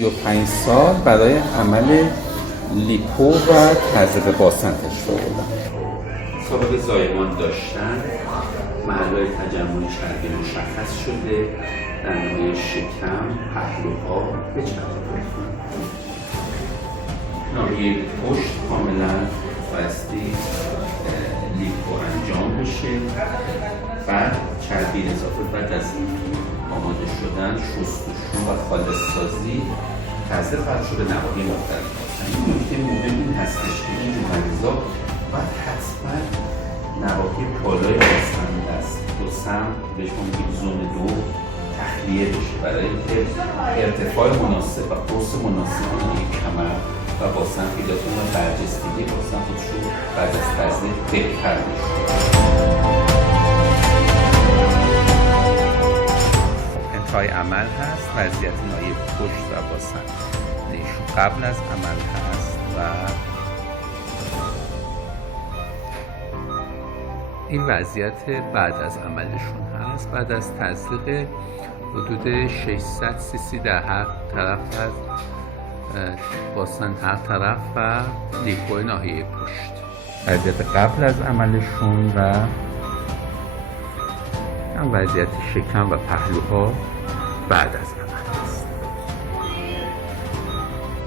35 سال برای عمل لیپو و تزریق باسن تشریف آوردن. سابقه زایمان داشتن، محل‌های تجمع چربی مشخص شده، در ناحیه شکم، پهلوها به چربی ناحیه پشت کاملا بایستی لیپو انجام بشه. بعد چربی اضافه بعد از آماده شدن، شستشو و خالص سازی تزریق خواهد شده نواحی مختلف. این نکته مهم این هستش که این مریضا باید حتما نواحی بالای باسن دست دو سمت بهش ما میگیم زون 2 تخلیه بشه برای اینکه ارتفاع مناسب و قرص مناسب این کمر و باسن پیدا کنه و برجستگی باسن خودشو بعد از تزریق بهتر بشه. انتهای عمل هست، وضعیت ناحیه پشت و باسن ایشون قبل از عمل هست و این وضعیت بعد از عملشون هست. بعد از تزریق حدود 600 cc در هر طرف از باسن هر طرف و لیپو ناحیه پشت. وضعیت قبل از عملشون و وضعیت شکم و پهلوها بعد از عمل است.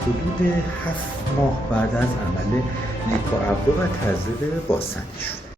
حدود 7 ماه بعد از عمل لیپو ابرو و تزریق باسنشون